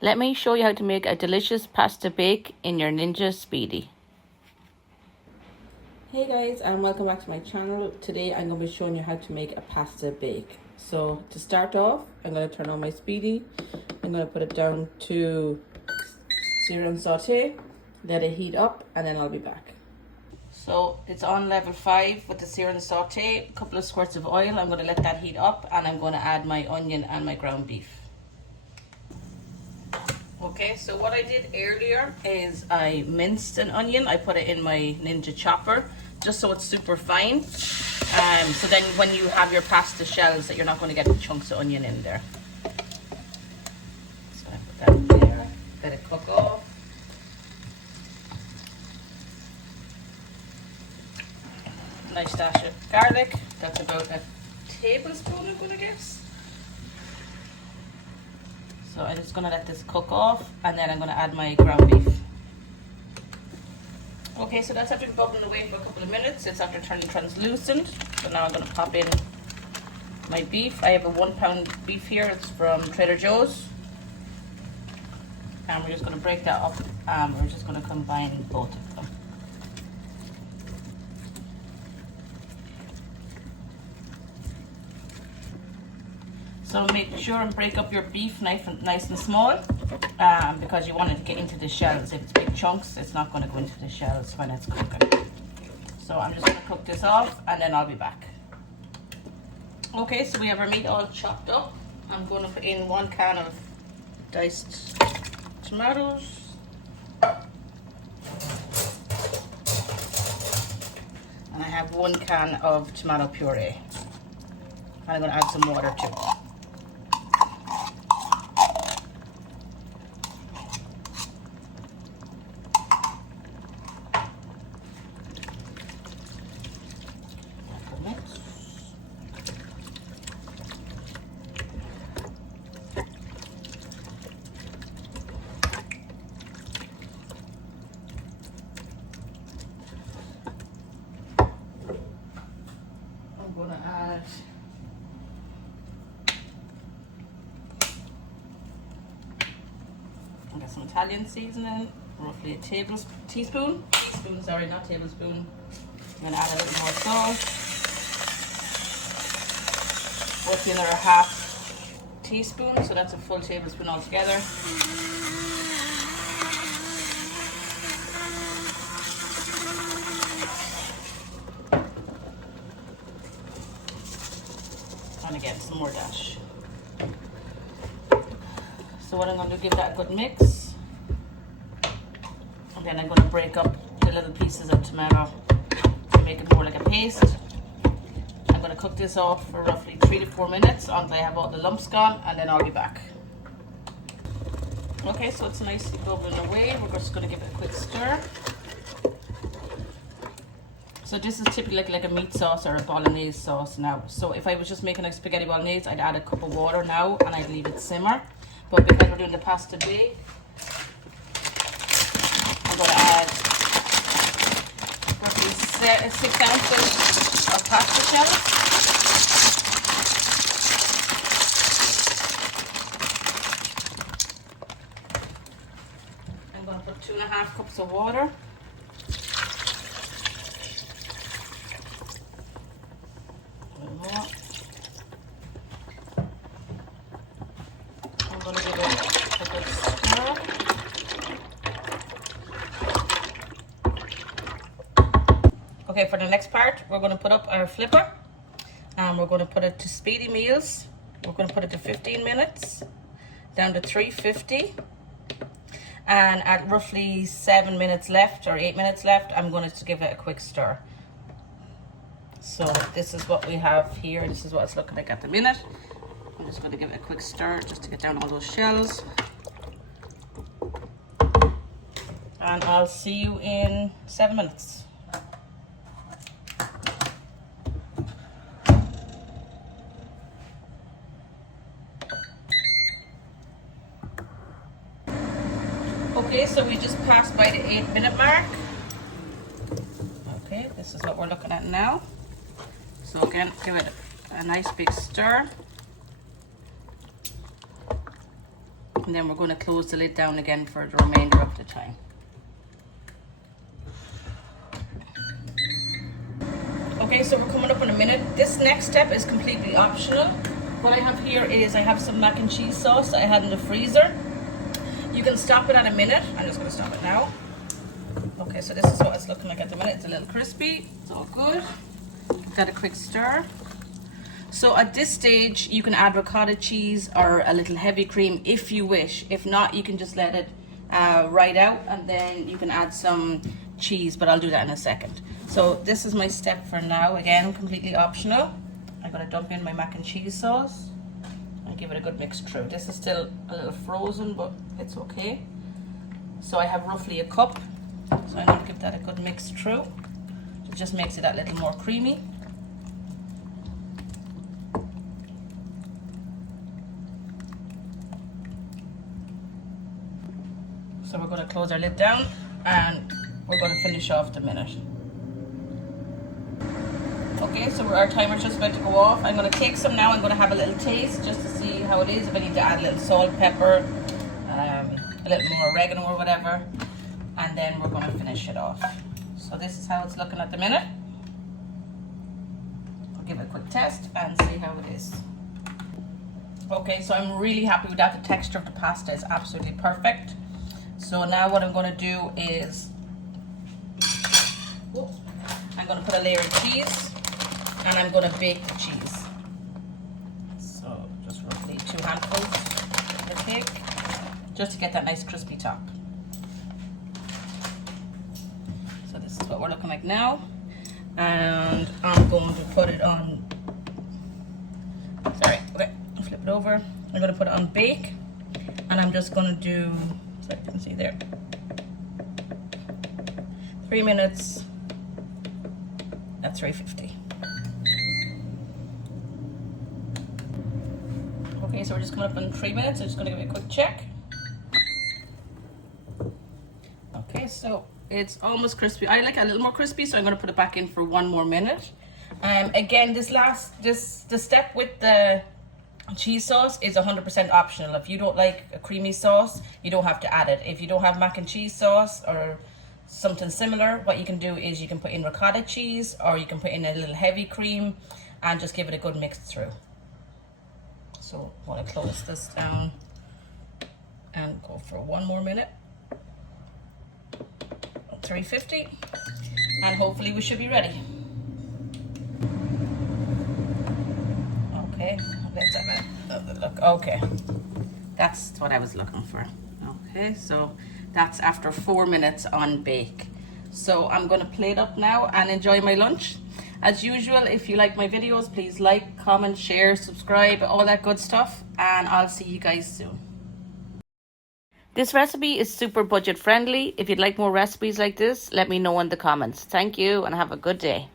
Let me show you how to make a delicious pasta bake in your Ninja Speedi. Hey guys, and welcome back to my channel. Today I'm going to be showing you how to make a pasta bake. So to start off, I'm going to turn on my Speedi. I'm going to put it down to sear and saute, let it heat up, and then I'll be back. So it's on level 5 with the sear and saute, a couple of squirts of oil. I'm going to let that heat up, and I'm going to add my onion and my ground beef. Okay, so what I did earlier is I minced an onion. I put it in my Ninja chopper just so it's super fine. So then when you have your pasta shells, that you're not going to get the chunks of onion in there. So I put that in there, let it cook off. Nice dash of garlic. That's about a tablespoon, I'm going to guess. So I'm just going to let this cook off, and then I'm going to add my ground beef. Okay, so that's after bubbling away for a couple of minutes. It's after turning translucent. So now I'm going to pop in my beef. I have a 1 pound beef here. It's from Trader Joe's. And we're just going to break that up, and we're just going to combine both of them. So make sure and break up your beef nice and small, because you want it to get into the shells. If it's big chunks, it's not going to go into the shells when it's cooking. So I'm just going to cook this off, and then I'll be back. Okay, so we have our meat all chopped up. I'm going to put in 1 can of diced tomatoes. And I have 1 can of tomato puree. And I'm going to add some water too. I'm going to add some Italian seasoning, roughly a teaspoon, sorry, not tablespoon. I'm going to add a little more salt, roughly another half teaspoon, so that's a full tablespoon altogether. And again, some more dash. So what I'm going to do, give that a good mix. And then I'm going to break up the little pieces of tomato to make it more like a paste. I'm going to cook this off for roughly 3 to 4 minutes until I have all the lumps gone, and then I'll be back. Okay, so it's nicely bubbling away. We're just going to give it a quick stir. So this is typically like a meat sauce or a bolognese sauce now. So if I was just making a spaghetti bolognese, I'd add a cup of water now and I'd leave it simmer. But because we're doing the pasta bake, I'm going to add roughly 6 ounces of pasta shells. I'm going to put 2.5 cups of water. I'm going to give it a good stir. Okay, for the next part, we're going to put up our flipper, and we're going to put it to Speedi meals. We're going to put it to 15 minutes, down to 350, and at roughly 7 minutes left or 8 minutes left, I'm going to give it a quick stir. So this is what we have here. This is what it's looking like at the minute. I'm just going to give it a quick stir just to get down all those shells. And I'll see you in 7 minutes. Okay, so we just passed by the 8-minute mark. Okay, this is what we're looking at now. So again, give it a nice big stir. And then we're going to close the lid down again for the remainder of the time. Okay, so we're coming up in a minute. This next step is completely optional. What I have here is I have some mac and cheese sauce I had in the freezer. You can stop it at a minute. I'm just going to stop it now. Okay, so this is what it's looking like at the minute. It's a little crispy. It's all good. Give that a quick stir. So at this stage, you can add ricotta cheese or a little heavy cream if you wish. If not, you can just let it ride out and then you can add some cheese, but I'll do that in a second. So this is my step for now. Again, completely optional. I'm going to dump in my mac and cheese sauce and give it a good mix through. This is still a little frozen, but it's okay. So I have roughly a cup. So I'm going to give that a good mix through. It just makes it that little more creamy. So we're going to close our lid down and we're going to finish off the minute. Okay, so our timer's just about to go off. I'm going to take some now. I'm going to have a little taste just to see how it is. If I need to add a little salt, pepper, a little more oregano or whatever. And then we're going to finish it off. So this is how it's looking at the minute. I'll give it a quick test and see how it is. Okay, so I'm really happy with that. The texture of the pasta is absolutely perfect. So now what I'm going to do is, I'm going to put a layer of cheese and I'm going to bake the cheese. So just roughly 2 handfuls of the cake, just to get that nice crispy top. So this is what we're looking like now. And I'm going to put it on, sorry, okay, flip it over. I'm going to put it on bake and I'm just going to do, so you can see there, 3 minutes at 350. Okay, so we're just coming up in 3 minutes. I'm just going to give it a quick check. Okay, so it's almost crispy. I like it a little more crispy, so I'm going to put it back in for 1 more minute. Again, the step with the cheese sauce is 100% optional. If you don't like a creamy sauce, you don't have to add it. If you don't have mac and cheese sauce or something similar, what you can do is you can put in ricotta cheese or you can put in a little heavy cream and just give it a good mix through. So I want to close this down and go for 1 more minute. 350, and hopefully we should be ready. Okay, let's have a look. Okay, that's what I was looking for. Okay, so that's after 4 minutes on bake. So I'm going to plate up now and enjoy my lunch. As usual, if you like my videos, please like, comment, share, subscribe, all that good stuff, and I'll see you guys soon. This recipe is super budget friendly. If you'd like more recipes like this, let me know in the comments. Thank you and have a good day.